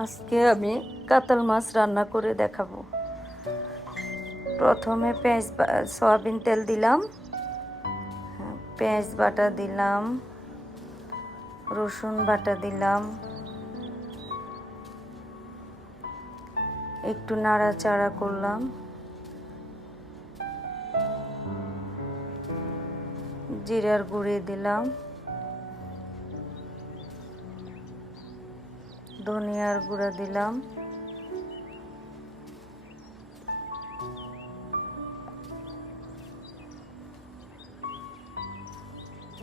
আজকে আমি কাতল মাছ রান্না করে দেখাবো। প্রথমে সয়াবিন তেল দিলাম, পেঁয়াজ বাটা দিলাম, রসুন বাটা দিলাম, একটু নাড়াচাড়া করলাম, জিরার গুঁড়ি দিলাম, ধনিয়ার গুঁড়া দিলাম,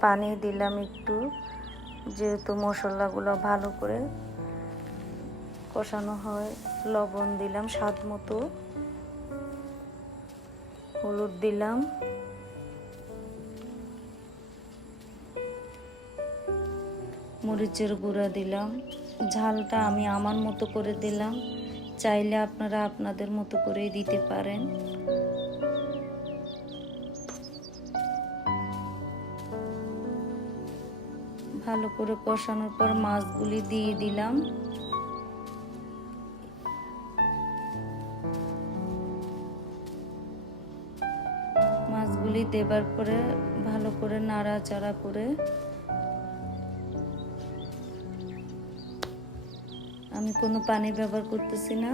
পানি দিলাম একটু, যেহেতু মশলাগুলো ভালো করে কষানো হয়। লবণ দিলাম স্বাদ মতো, হলুদ দিলাম, মরিচের গুঁড়া দিলাম। ঝালটা আমি আমার মতো করে দিলাম, চাইলে আপনারা আপনাদের মতো করেই দিতে পারেন। ভালো করে কষানোর পর মাছগুলি দিয়ে দিলাম। মাছগুলি দেবার পরে ভালো করে নাড়াচাড়া করে আমি কোনো পানি ব্যবহার করতেছি না,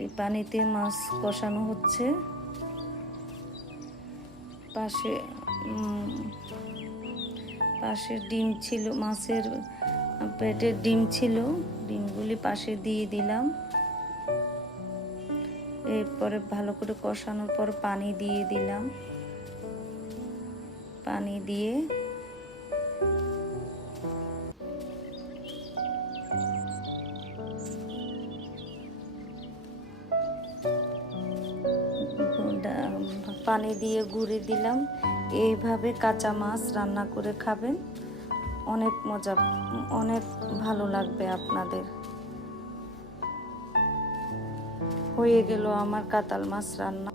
এই পানিতে মাছ কষানো হচ্ছে। পাশে ডিম ছিল, মাছের পেটের ডিম ছিল, ডিমগুলি পাশে দিয়ে দিলাম। এরপরে ভালো করে কষানোর পর পানি দিয়ে দিলাম। পানি দিয়ে গুঁড়ি দিলাম। এইভাবে কাঁচা মাছ রান্না করে খাবেন, অনেক মজা, অনেক ভালো লাগবে আপনাদের। হয়ে গেল আমার কাতল মাছ রান্না।